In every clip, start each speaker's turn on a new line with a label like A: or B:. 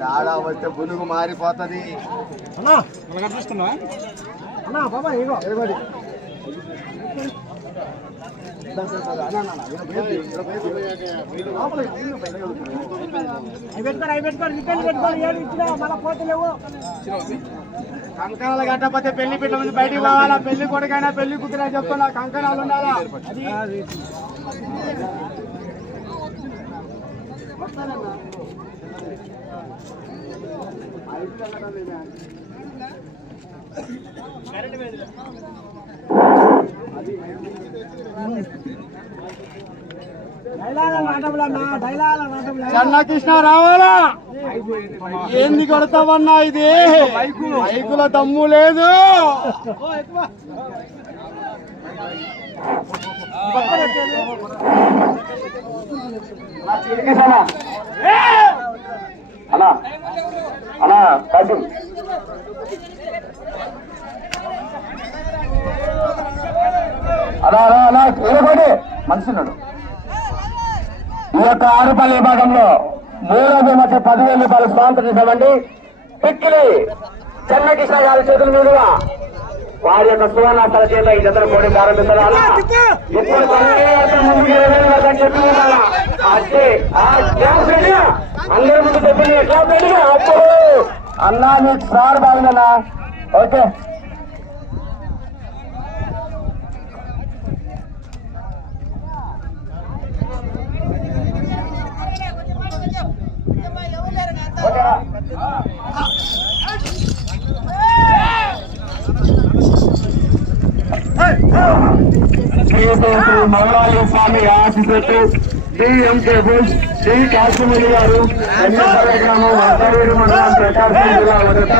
A: తేడా వస్తే బులుగు మారిపోతుంది.
B: అన్నా. అన్నా బాబా ఇగో
A: కంకణాలు కట్టకపోతే పెళ్ళి పిల్ల ముందు బయటికి రావాలా? పెళ్ళి కొడుకైనా పెళ్ళి కూతురైనా చెప్తున్నా కంకణాలు ఉండాలా? చెన్నకృష్ణ రావాలా ఏంది కొడతావన్నా ఇది? బైకుల దమ్ము లేదు.
C: అలా అలా కాదు అలా అలా అలా ఏడుకోండి మనుషున్నాడు. ఈ యొక్క ఆరుపల్లి విభాగంలో మూడో విమర్శ పదివేల రూపాయలు స్పాన్సర్ చేశామండి. పిక్కిలి చెన్నకృష్ణ గారి చేతుల మీదుగా వారి యొక్క సువర్ణాస్తాల చేత ఈ జతను కోడి ప్రారంభిస్తారు అలా ఇప్పుడు చెప్పి అందరి ముందు రెడీయా? అప్పుడు అన్నా మీకు సార్ బాగుందన్నా ఓకే. స్వామి ఆశిస్తూ డిఎంకే బుష్ శ్రీ కాశ్మీరి గారు గ్రామం మండలం ప్రకాశం జిల్లా వద్ద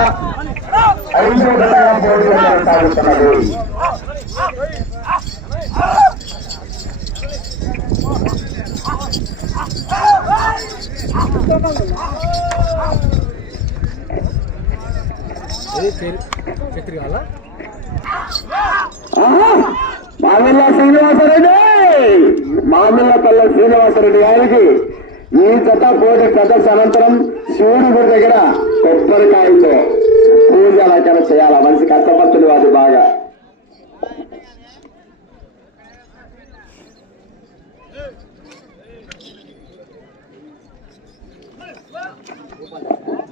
C: ఐదో దశగా పోటీ కొనసాగుతున్నది
B: చక్రి కావాలా?
C: మామిళ్ళ శ్రీనివాసరెడ్డి! మామిళ్ళపల్లె శ్రీనివాసరెడ్డి గారికి ఈ జత పోటీ ప్రదర్శ అనంతరం శివుడి గుడి దగ్గర కొబ్బరికాయతో పూజ అలంకరణ చేయాల. మనిషి కష్టపడుతుంది వాటి బాగా.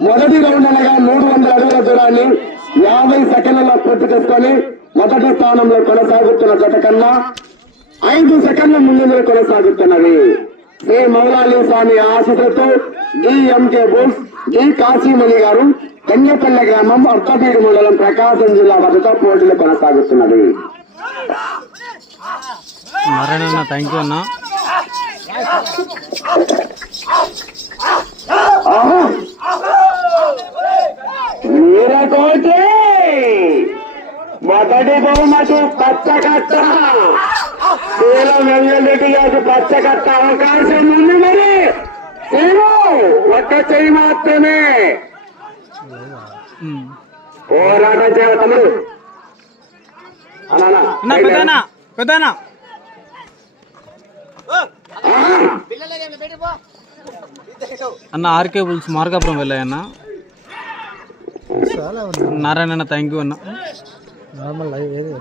C: మొదటి రౌండ్ అనగా మూడు వందల అడుగుల దూరాన్ని యాభై సెకండ్లలో పూర్తి చేసుకొని మొదటి స్థానంలో కొనసాగుతున్న జత కన్నా ఐదు సెకండ్ల ముందు కొనసాగుతున్నవి శ్రీ మౌలాలి స్వామి ఆశీస్సులతో డిఎంకే బోస్ డి కాశీమణి గారు కన్యపల్లె గ్రామం అర్ధపీడు మండలం ప్రకాశం జిల్లా వద్ద పోటీలు కొనసాగుతున్నవి
D: నారాయణ థ్యాంక్ యూ అన్న.
C: వీరకోటి మొదటి బహుమతి పచ్చకట్ట శీలం వెంగళరెడ్డి గారికి పచ్చకట్ట అవకాశం ఉంది మరి. ఒక్క చెయ్యి మాత్రమే. పోరాటం తమ్ముడు. అన్నా
D: అన్న అన్న ఆర్కే బుల్స్ మార్కాపురం వెళ్ళాయన్న. నారాయణ థ్యాంక్ యూ అన్న.
B: నార్మల్ లైవ్ ఏది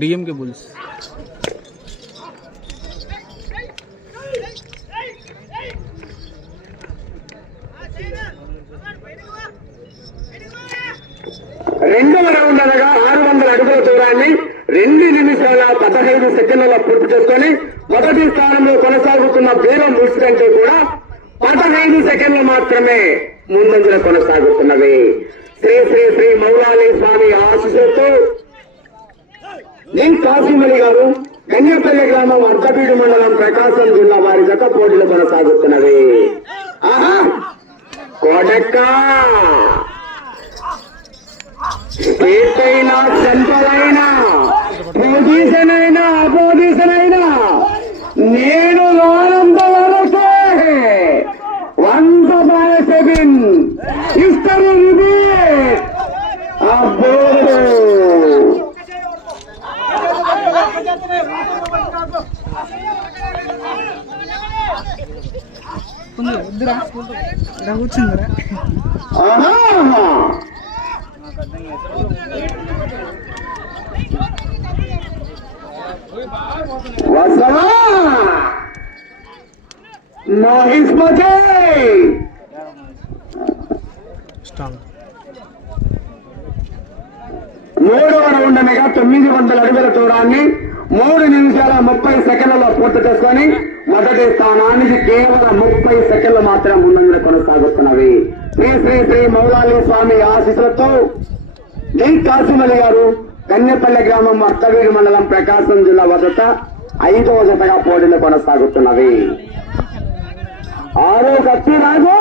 D: డిఎంకే బుల్స్.
C: రెండవ రౌండ్ అనగా ఆరు వందల అడుగుల దూరాన్ని రెండు నిమిషాల పదహైదు సెకండ్ల పూర్తి చేసుకొని మొదటి స్థానంలో కొనసాగుతున్న బీరం కంటే కూడా పదహైదు సెకండ్లు మాత్రమే. ముందంజలో కొనసాగుతున్నవి శ్రీ శ్రీ శ్రీ మౌలాలి స్వామి ఆశిస్తూ నేను కాశీమణి గారు కన్యాపల్లి గ్రామం అర్ధపీడు మండలం ప్రకాశం జిల్లా వారి జత పోటీలు కొనసాగుతున్నవి. ఆహా! కోడక్క స్టేట్ అయినా సెంట్రల్ అయినా పొజిషన్ అయినా అపోజిషన్ అయినా నేను వారంత వరకే వంద బాల సెవెన్ ఇస్తారు ఇది అబ్బో
D: స్ట్రాంగ్.
C: మూడవ రౌండ్ అనగా తొమ్మిది వందల అడుగుల దూరాన్ని మూడు నిమిషాల ముప్పై సెకండ్లలో పూర్తి చేసుకొని మొదటి స్థానానికి కేవలం ముప్పై సెకండ్లు మాత్రం ముందంజలు కొనసాగుతున్నవి. శ్రీ శ్రీ శ్రీ మౌలాలి స్వామి ఆశీస్సులతో డి కాసిమలి గారు కన్నెపల్లె గ్రామం అత్తవీడు మండలం ప్రకాశం జిల్లా వద్ద ఐదవ జతగా పోటీలు కొనసాగుతున్నవి. ఆరో కత్తిరాజు!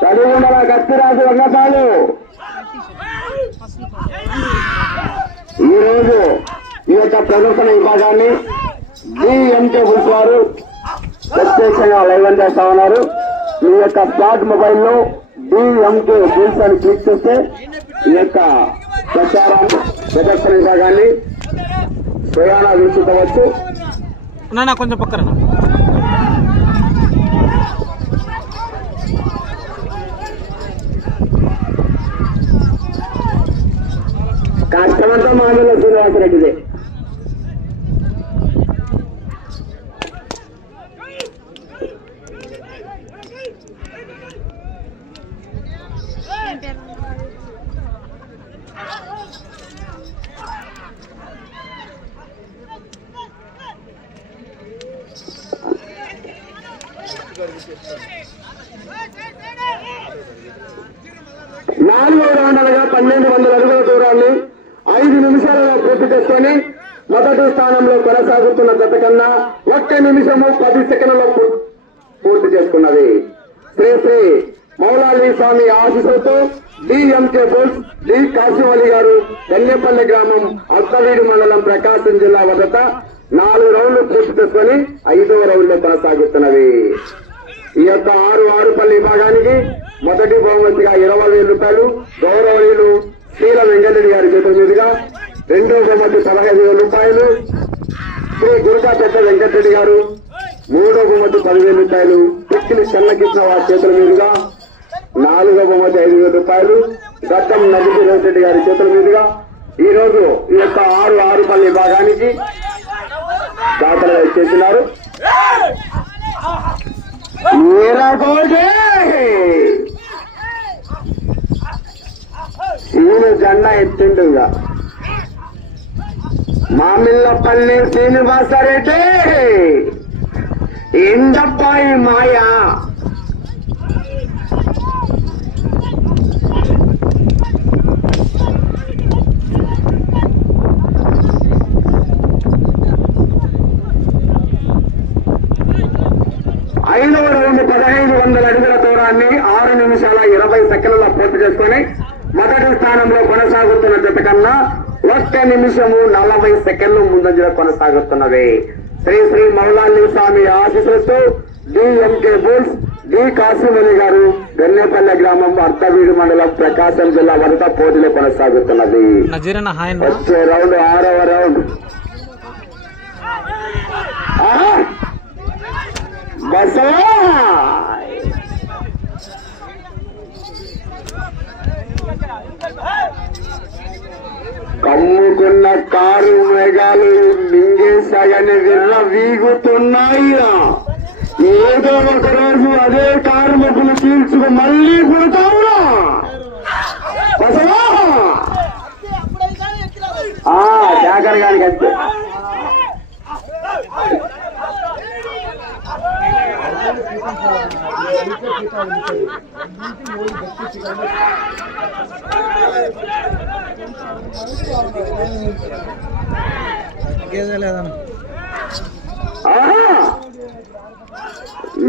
C: చదువుండల కత్తిరాజు వంగపాలు ఈ రోజు ఈ యొక్క ప్రదర్శన విభాగాన్ని డిఎంకే బుల్స్ వారు ప్రత్యేకంగా లైవ్ చేస్తా ఉన్నారు. మీ యొక్క స్మార్ట్ మొబైల్లో డిఎంకే బుల్స్ అని క్లిక్ చేస్తే ఈ యొక్క ప్రచారాన్ని ప్రదర్శన విభాగాన్ని స్వయానా వీక్షించవచ్చు.
D: కొంచెం పక్కన
C: కష్టమంతా మామూలు శ్రీనివాసరెడ్డిదే నాలుగవ రౌండ్ అనగా పన్నెండు వందల అడుగుల దూరాన్ని ఐదు నిమిషాలలో పూర్తి చేసుకొని మొదటి స్థానంలో కొనసాగుతున్న జత కన్నా ఒక్క పది సెకండ్లలో పూర్తి చేసుకున్నది. శ్రీ శ్రీ మౌలాలీ స్వామి ఆశీస్సులతో డిఎంకే బోస్ డి కాశీవలి గారు గన్నెపల్లి గ్రామం అత్తవీడి మండలం ప్రకాశం జిల్లా వద్ద నాలుగు రౌండ్లు పూర్తి చేసుకొని ఐదవ రౌండ్లో కొనసాగుతున్నవి ఈ యొక్క ఆరు ఆరుపల్లి విభాగానికి మొదటి బహుమతిగా ఇరవై వేల రూపాయలు గౌరవనీయులు శ్రీల వెంకటరెడ్డి గారి చేతుల మీదుగా రెండో బహుమతి పదహైదు వేల రూపాయలు. శ్రీ గురుగా పెద్ద వెంకటరెడ్డి గారు మూడో బహుమతి పదివేల రూపాయలు పిక్కిలి చెల్లకిచ్చిన వారి చేతుల మీదుగా నాలుగో బహుమతి ఐదు వేల రూపాయలు. గతం నగిటి రెడ్డి గారి చేతుల మీదుగా ఈ రోజు ఈ యొక్క ఆరు ఆరు పల్లి విభాగానికి దాఖలు చేసినారు ఈరగోడే సీను జెండా ఎత్తిండుగా మామిళ్ళపల్లి శ్రీనివాసరెడ్డి! ఏందబ్బాయి మాయా? ఐదవ రౌండ్ పదహైదు వందల అడుగుల దూరాన్ని ఆరు నిమిషాల ఇరవై సెకండ్లలో పూర్తి చేసుకుని మొదటి స్థానంలో కొనసాగుతున్న జత కన్నా ఒక్క నిమిషము నలభై సెకండ్లు ముందంజలో కొనసాగుతున్నది. శ్రీ శ్రీ మౌలాలి స్వామి ఆశీస్సులతో డిఎంకే బుల్స్ డి కాసిమణి గారు గన్నెపల్లె గ్రామం అర్ధవీడు మండలం ప్రకాశం జిల్లా వద్ద పోటీలు కొనసాగుతున్నది. వచ్చే రౌండ్ ఆరవ రౌండ్! కమ్ముకున్న కారు మేఘాలు మింగేశాయని విర్ర వీగుతున్నాయిరా ఏదో ఒక రోజు అదే కారు మబ్బులు తీర్చుకు మళ్ళీ పుడతావురా బసవా! ఆ జాగర్ గారికి అంతే ఆహా!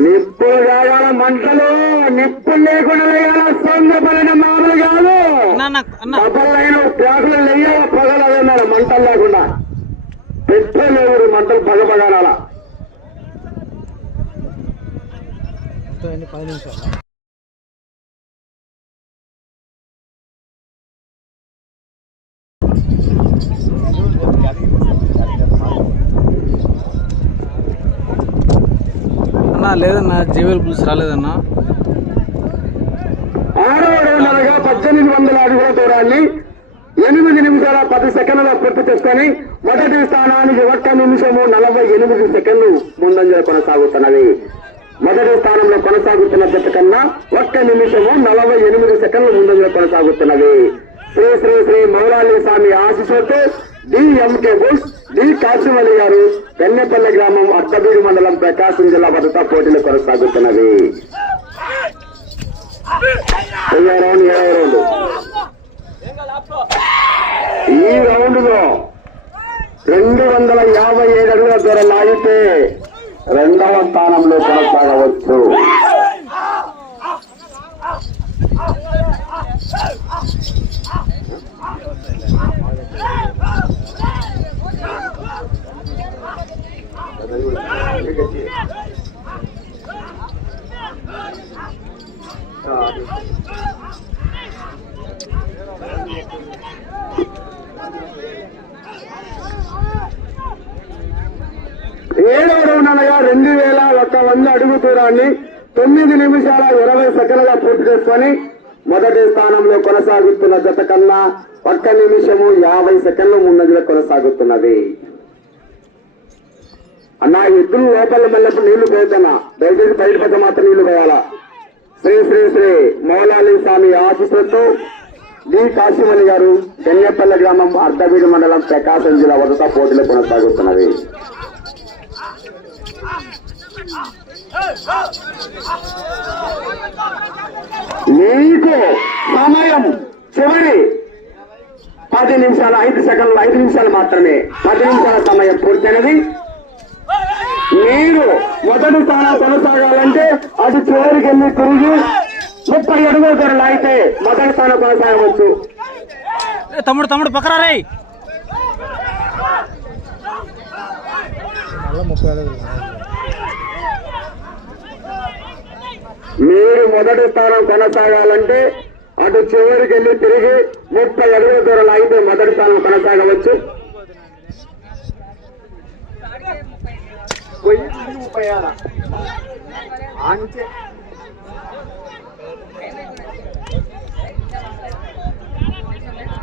C: నిప్పులు కావాల మంటలు నిప్పులు లేకుండా వేయాల? సొందపడిన మామూలు కాదు. డబ్బులైన ప్యాకులు లేయాల? పగలు అదన్నారు మంటలు లేకుండా. పెట్టుకోలేరు మంటలు పగ పగనాల
D: పది నిమిషాలు. అన్నా లేదన్నా జీవీఎల్ పులుసు రాలేదన్నా.
C: పద్దెనిమిది వందల అడుగుల దూరాన్ని ఎనిమిది నిమిషాల పది సెకండ్ల పూర్తి చేసుకొని మొదటి స్థానానికి ఒక్క నిమిషము నలభై ఎనిమిది సెకండ్లు ముందంజ కొనసాగుతున్నది. మొదటి స్థానంలో కొనసాగుతున్న జట్టు కన్నా ఒక్క నిమిషము నలభై ఎనిమిది సెకండ్లు ముందంజ కొనసాగుతున్నది. శ్రీ శ్రీ శ్రీ మౌలాలి స్వామి డి డిఎంకే బుష్ డి కాసిమలి గారు పెన్నెపల్లి గ్రామం అద్దబీడు మండలం ప్రకాశం జిల్లా భద్రతా పోటీలు కొనసాగుతున్నది ఈ రౌండ్. లో రెండు వందల యాభై ఏడు అడుగుల దూరం లాగితే రెండవ స్థానంలో కొనసాగవచ్చు. ఏడవ రౌండ్ రెండు వేల ఒక వంద అడుగు దూరాన్ని తొమ్మిది నిమిషాల ఇరవై సెకండ్ల పూర్తి చేసుకొని మొదటి స్థానంలో కొనసాగుతున్న జత కన్నా ఒక్క నిమిషము యాభై సెకండ్లు ముందంజలో కొనసాగుతున్నది. అన్నా ఎద్దులు లోపల వెళ్ళినప్పుడు నీళ్ళు పోయిద్దన్నా. దయచేసి బయట పెద్ద మాత్రం నీళ్ళు పోయాలా? శ్రీ శ్రీ శ్రీ మౌలాలి స్వామి ఆశీస్సులతో డి. కాశీమణి గారు చెన్నెపల్లి గ్రామం అర్ధవీడు మండలం ప్రకాశం జిల్లా వద్ద పోటీలు కొనసాగుతున్నది. నీకు సమయం చివరి పది నిమిషాలు ఐదు సెకండ్లు ఐదు నిమిషాలు మాత్రమే. పది నిమిషాల సమయం పూర్తయినది. మీరు మొదటి స్థానం కొనసాగాలంటే అది చివరికి వెళ్ళి తిరిగి ముప్పై అడుగుల ధరలు అయితే మొదటి స్థానం కొనసాగవచ్చు.
D: తమ్ముడు తమ్ముడు పక్కరా రే.
C: మీరు మొదటి స్థానం కొనసాగాలంటే అటు చివరికి వెళ్ళి తిరిగి ముప్పై అడుగుల దూరాలు అయితే మొదటి స్థానం కొనసాగవచ్చు.
A: పోయి ముప్పై ఆడ అంతే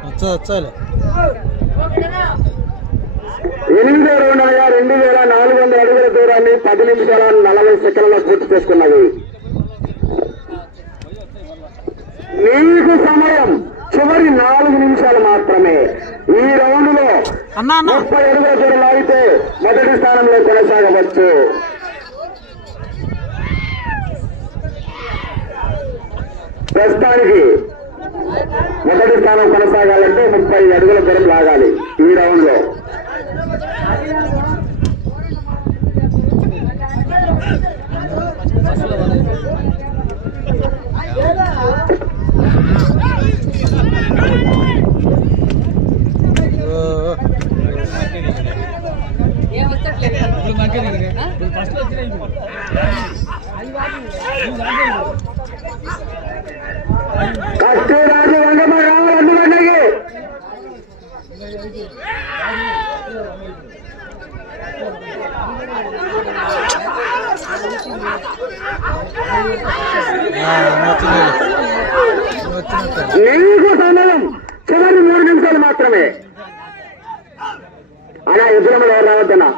D: వచ్చా వచ్చాలే
C: ఎనిమిదో రౌండ్ అనగా రెండు వేల నాలుగు వందల అడుగుల దూరాన్ని పది నిమిషాల నలభై సెకండ్లలో పూర్తి చేసుకున్నది. మీకు సమయం చివరి నాలుగు నిమిషాలు మాత్రమే. ఈ
D: రౌండ్లో
C: ముప్పై అడుగుల దూరం అయితే మొదటి స్థానంలో కొనసాగవచ్చు. ప్రస్తుతానికి మొదటి స్థానం కొనసాగాలంటే ముప్పై అడుగుల దూరం లాగాలి ఈ రౌండ్లో రాజు వంగమ్మ రావాలి అందుకంటే నీకు సమయం చివరి మూడు నిమిషాలు మాత్రమే. అలా ఎదురమ్మలు ఎవరు రావద్దన్నా?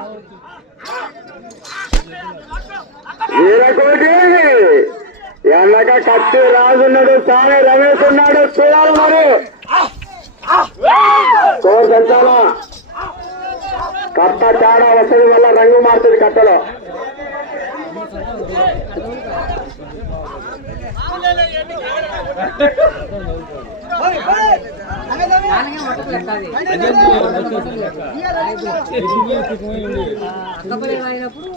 C: వీరకోటి ఎండక కత్తి రాజున్నాడు స్వామి కట్ట తేడా వల్ల రంగు మారుతుంది కట్టలో.
E: అయినప్పుడు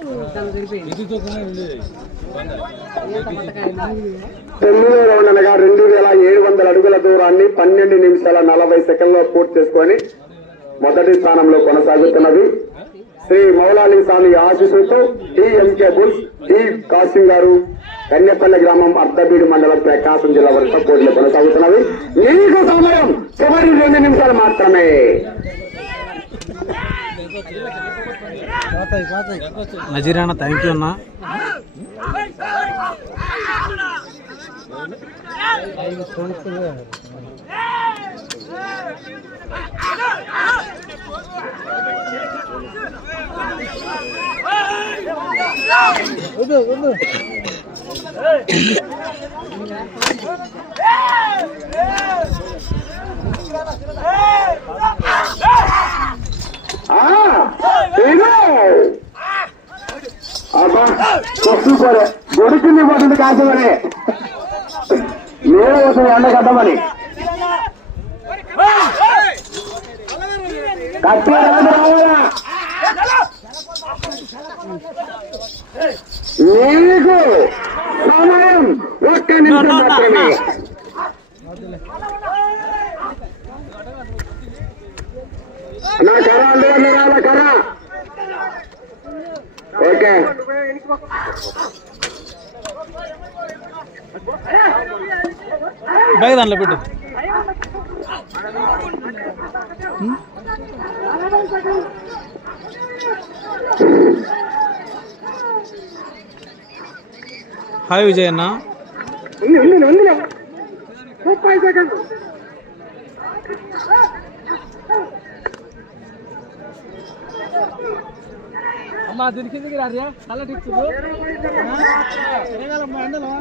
C: తొమ్మిదో రౌండ్ అనగా రెండు వేల ఏడు వందల అడుగుల దూరాన్ని పన్నెండు నిమిషాల నలభై సెకండ్లో పూర్తి చేసుకొని మొదటి స్థానంలో కొనసాగుతున్నది. శ్రీ మౌలాలి స్వామి ఆశీస్సులతో డిఎంకే బుల్స్ డి కాసిం గారు కన్యపల్లె గ్రామం అర్ధబీడు మండలం ప్రకాశం జిల్లా వరకు పోటీలు కొనసాగుతున్నవి. మీకు సమయం. చివరి రెండు నిమిషాలు మాత్రమే.
D: నజీరానా థ్యాంక్ యూ అన్నా.
C: ఇదో. అబ్బా చూసుకోరే గొడుకుంది పోతుంది కాసమని నీడ నీకు సమయం ఒక్క నిమిషం మాత్రమే నా కర అందువల్ల రాల కర ఓకే
D: బ్యాగ్ దాంట్లో పెట్టు. హాయ్ విజయ్ అన్న.
C: ఉంది ఉంది ఉందిలే ముప్పై సెకండ్
B: అమ్మా దీని కిందకి రారియా చల్ల టిప్స్ ఎండలో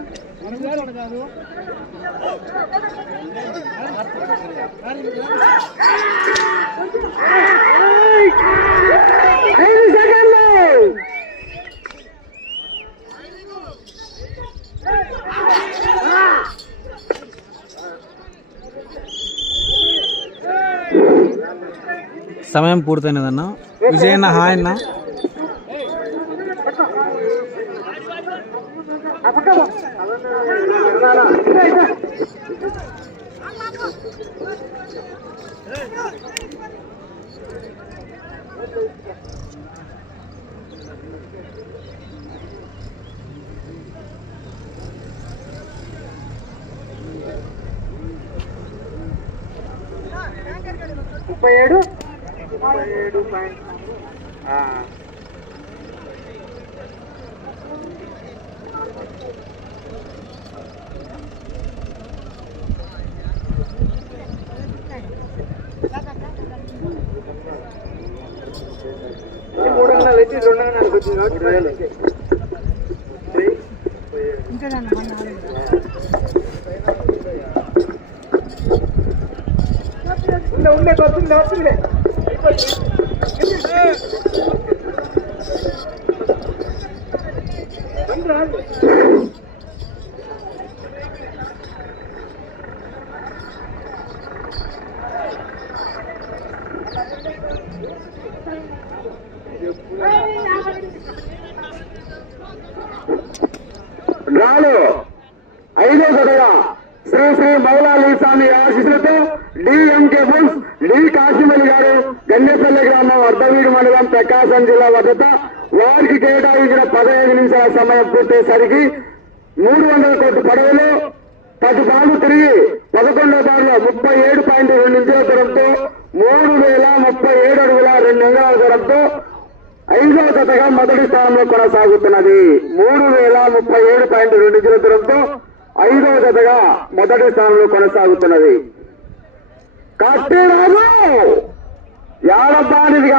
D: సమయం పూర్తయినదన్న. విజయన్న హాయ్ అన్న.
C: ముప్పై ఏడు? ముప్పై ఏడు పాయింట్ ఆ. మూడు వందలు వచ్చి రెండు వందలు వచ్చింది కాబట్టి పది వేలు. ఉండే ఉండే వస్తుంది వస్తుంది రాలు ఐదో జతగా శ్రీ శ్రీ మౌలాలి స్వామి ఆశీస్సులతో డిఎంకే బుల్స్ డి కాశీమలి గారు గన్నెపల్లి గ్రామం అర్ధవీడు మండలం ప్రకాశం జిల్లా వద్ద వారికి కేటాయించిన పదహైదు నిమిషాల సమయం పూర్తయ్యేసరికి మూడు వందల కోట్ల పడవలు పది బాలు తిరిగి పదకొండో బారులో ముప్పై ఏడు పాయింట్ రెండు ఇంచుల దూరంతో మూడు వేల ముప్పై ఏడు అడుగుల రెండు అంగాల దూరంతో ఐదవ జతగా మొదటి స్థానంలో కొనసాగుతున్నది. మూడు వేల ముప్పై ఏడు పాయింట్ రెండు ఇంచుల దూరంతో ఐదవ జతగా మొదటి స్థానంలో కొనసాగుతున్నది. కట్టేరాజు యాడబ్బానిదిగా